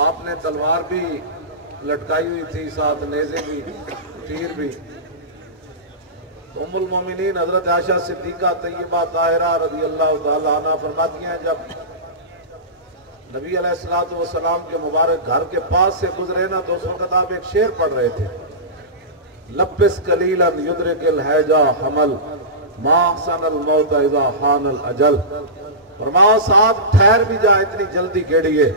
آپ نے تلوار بھی لٹکائی ہوئی تھی، ساتھ نیزے بھی، تیر بھی. تو ام المومنین حضرت عائشہ صدیقہ طیبہ طاہرہ رضی اللہ تعالیٰ عنہ فرماتی ہیں جب نبی علیہ الصلوۃ والسلام کے مبارک گھر کے پاس سے گزرے نا تو اس وقت آپ ایک شعر پڑھ رہے تھے، لبس قلیلا یدرک الحیجا حمل ما احسن الموت اذا حان الاجل. فرماؤ ساتھ ٹھہر بھی جا، اتنی جلدی کیڑی ہے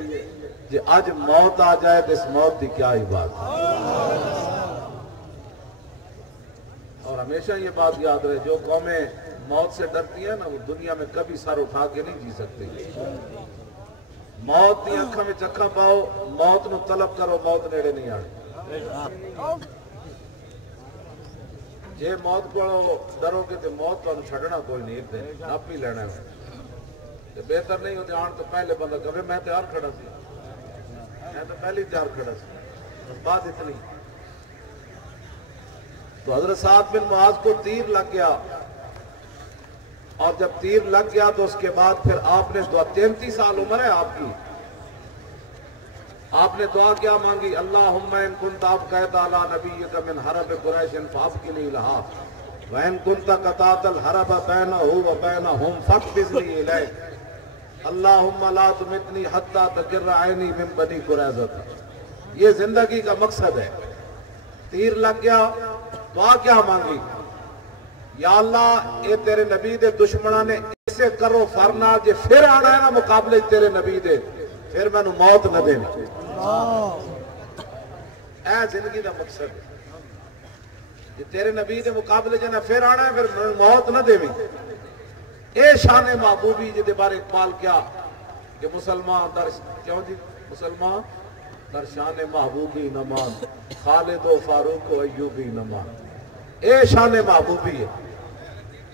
کہ آج موت آ جائے تو اس موت کی کیا ہی بات ہے. اور ہمیشہ یہ بات یاد رہے، جو قومیں موت سے ڈرتی ہیں نا وہ دنیا میں کبھی سر اٹھا کے نہیں جی سکتی. موت دی اکھاں میں چکھاں پاؤ، موت نو طلب کرو، موت نیڑے نہیں آنی. جے موت کو ڈرو گے تو موت تو چھڑنا کوئی نہیں، ایک دن آپ ہی لینا ہے. بہتر نہیں ہوتے آن تو پہلے بندہ کہے میں تیار کھڑا سی، میں تو پہلے تیار کھڑا سی. بس بات اتنی. تو حضرت سعد بن معاذ کو تیر لگ گیا، اور جب تیر لگ گیا تو اس کے بعد پھر آپ نے دعا، 33 سال عمر ہے آپ کی، آپ نے دعا کیا مانگی؟ اللہم ان کنت ابقیت علی نبیک من حرب قریش فابقنی لہا وان کنت قطعت الحرب بینہ وبینہم فاقبضنی الیک اللہم لا تمتنی حتی تقر عینی من بنی قریظہ. یہ زندگی کا مقصد ہے. تیر لگ گیا، دعا کیا مانگی؟ یا اللہ اے تیرے نبی دے دشمنہ نے اسے کرو فرنا جے پھر آنا ہے نا مقابلے تیرے نبی دے، پھر میں نو موت نہ دے. اے زندگی دا مقصد ہے جے تیرے نبی دے مقابلے جے نہ پھر آنا ہے پھر میں موت نہ دے. اے شان محبوبی جے دے بارے اقبال کیا کہ مسلمان در کیوں جی مسلمان در شان محبوبی نمان خالد و فاروق و ایوبی نمان. اے شان محبوبی ہے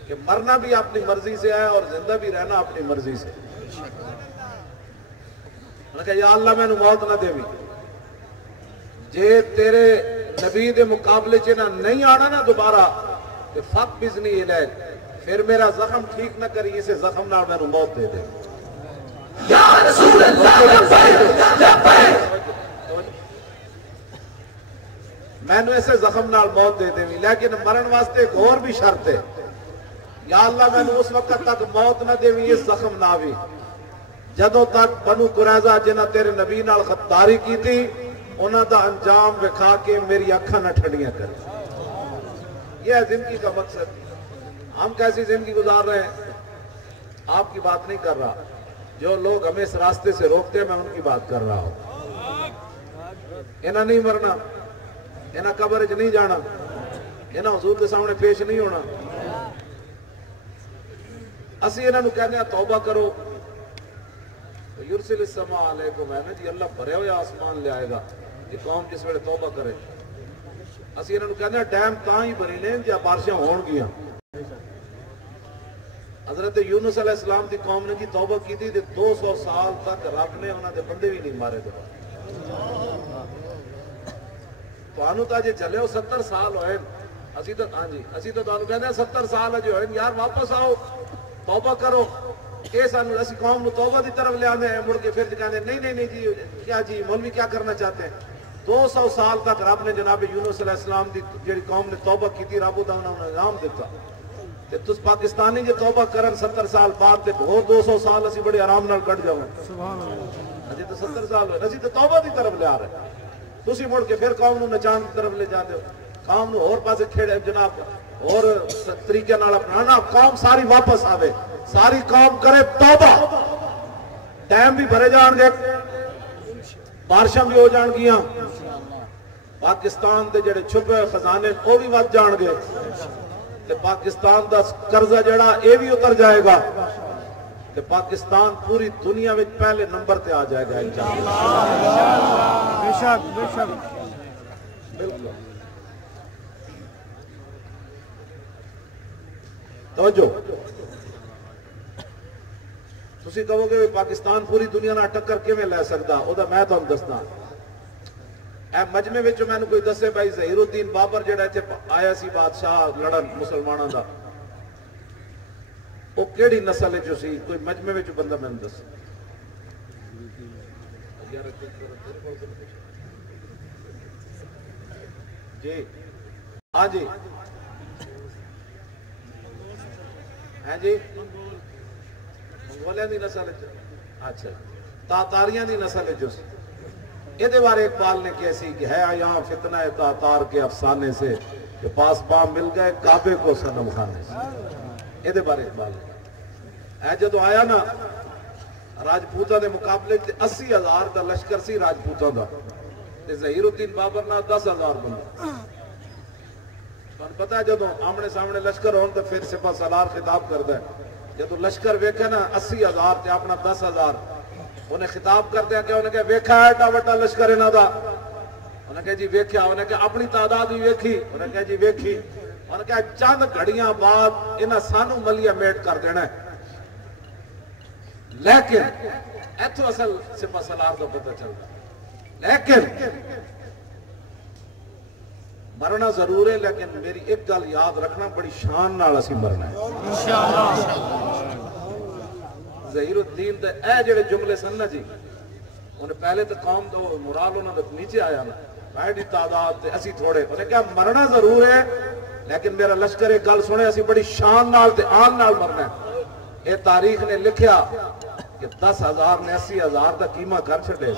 کہ مرنا بھی اپنی مرضی سے ہے اور زندہ بھی رہنا اپنی مرضی سے. میں نے کہا یا اللہ میں نے موت نہ دے بھی، جے تیرے نبی دے مقابلے چنا نہیں آنا نا دوبارہ کہ فق بزنی الیک، پھر میرا زخم ٹھیک نہ کری، اسے زخم نہ میں نے موت دے دے. یا رسول اللہ میں نے اسے زخم نال موت دے دے. لیکن مرن واسطے ایک اور بھی شرط ہے، یا اللہ میں نے اس وقت تک موت نہ دے اس زخم نہ بھی جدوں تک بنو قریظہ جنہ تیرے نبی نال خطاری کی تھی انہاں دا انجام وکھا کے میری اکھاں نہ ٹھنڈیاں کرے. یہ ہے زندگی کا مقصد. ہم کیسی زندگی گزار رہے ہیں آپ کی بات نہیں کر رہا، جو لوگ ہمیں اس راستے سے روکتے ہیں میں ان کی بات کر رہا ہوں. انہاں نہیں مرنا، انہاں قبر وچ نہیں جانا، انہاں حضور کے سامنے پیش نہیں ہونا. اسی انہاں نو کہنے ہیں توبہ کرو، یرسل السماء علیکم، ہے نا جی اللہ بھرے ہوئے آسمان لے آئے گا یہ قوم جس ویلے توبہ کرے. اسی انہاں نو کہنے ہیں ٹائم تاں ہی بھری نے جے بارشاں ہون گیاں. حضرت یونس علیہ السلام دی قوم نے جی توبہ کی تھی 200 سال تک رب نے انہاں دے بندے بھی نہیں مارے. تو آنو تا جے چلے ہو 70 سال ہوئے، اسی تو ہاں جی اسی تو آنو کہنے ہیں 70 سال جو ہوئے یار واپس آؤ توبہ کرو. کہ سانو اسی قوم نو توبہ دی طرف لے آنے ہیں، مڑ کے پھر کہنے نہیں نہیں نہیں جی کیا جی مولوی کیا کرنا چاہتے ہیں. 200 سال تک رب نے جناب یونس علیہ السلام دی جڑی قوم نے توبہ کی تھی رب دا انہوں نے انعام دیتا. تے تس پاکستانی جے توبہ کرن 70 سال بعد تے وہ 200 سال اسی بڑے آرام نال کٹ جاؤں. سبحان اللہ. اجے تو 70 سال ہوئے اسی تو توبہ دی طرف لے آ رہے ہیں، تسی مڑ کے پھر قوم نو نچان کی طرف لے جاتے ہو، قوم نو اور پاسے کھیڑے جناب اور طریقے نال اپنانا. قوم ساری واپس آوے، ساری قوم کرے توبہ، ٹائم بھی بھرے جان گے، بارشاں بھی ہو جان گیاں، پاکستان دے جڑے چھپے خزانے وہ بھی ود جان گے، تے پاکستان دا قرضہ جڑا اے بھی اتر جائے گا، تے پاکستان پوری دنیا میں پہلے نمبر تے آ جائے گا انشاءاللہ. بے شک بے شک بالکل. توجہ تسی کہو گے پاکستان پوری دنیا نہ ٹکر کیویں لے سکدا، او دا میں تانوں دسدا. اے مجمع وچ مینوں کوئی دسے بھائی ظہیر الدین بابر جڑا ایتھے آیا سی بادشاہ لڑن مسلماناں دا، او کیڑی نسل وچ سی؟ کوئی مجمع وچ بندہ مینوں دسے. جی ہاں جی ہیں جی منگولیاں دی نسل اچھا تاتاریاں دی نسل جو سی یہ بارے اقبال نے کیسی کہ ہے یہاں فتنہ تاتار کے افسانے سے کہ پاس پاں مل گئے کعبے کو صنم خانے سے یہ بارے اقبال نے اے جدو آیا نا راجپوتاں دے مقابلے 80,000 دا لشکر سی راجپوتاں دا تے ظہیر الدین بابر نہ 10,000 بندہ تمہیں پتہ ہے جدو آمنے سامنے لشکر ہون تو پھر سپہ سالار خطاب کرتا ہے جدو لشکر ویکھے نا 80,000 تے اپنا 10,000 انہیں خطاب کرتے ہیں کہ انہیں کہا ویکھا ہے ایڈا وڈا لشکر انہاں دا انہیں کہا جی ویکھیا انہیں کہا اپنی تعداد بھی ویکھی انہیں کہا جی ویکھی انہیں کہا چند گھڑیاں بعد انہاں سانو ملیہ میٹ کر دینا ہے لیکن ایتھو اصل سپہ سالار کا پتہ چلتا لیکن مرنا ضرور ہے لیکن میری ایک گل یاد رکھنا بڑی شان نال اسی مرنا ہے ظہیر الدین دے اے جڑے جملے سن نا جی انہیں پہلے تو قوم دو مرال انہوں نے نیچے آیا نا بڑی تعداد تے اسی تھوڑے انہیں کہا مرنا ضرور ہے لیکن میرا لشکر ایک گل سنے اسی بڑی شان نال تے آن نال مرنا ہے اے تاریخ نے لکھیا کہ 10,000 نے 80,000 دا قیمہ کر چھڑے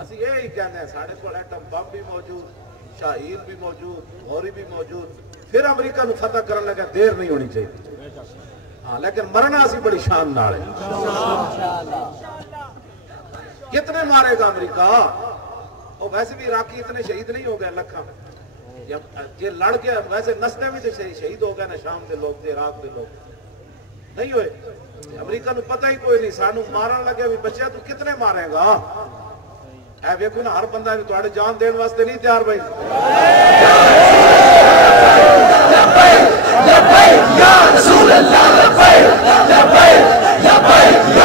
اسی یہی کہنے ہیں ساڑھے کو ایٹم بم بھی موجود شاہین بھی موجود غوری بھی موجود پھر امریکہ نو فتح کرنے لگا دیر نہیں ہونی چاہیے ہاں لیکن مرنا اسی بڑی شان نال ہے کتنے مارے گا امریکہ اور ویسے بھی عراقی اتنے شہید نہیں ہو گئے لکھاں یہ لڑ کے ویسے نسلیں بھی شہید ہو گئے نا شام کے لوگ عراق کے لوگ نہیں ہوئے امریکہ نو پتہ ہی کوئی نہیں سانو مارن لگے بھی بچے تو کتنے مارے گا اے ویکھو نا ہر بندہ نے تواڈے جان دین واسطے نہیں تیار بھائی لبیک یا رسول اللہ لبیک لبیک لبیک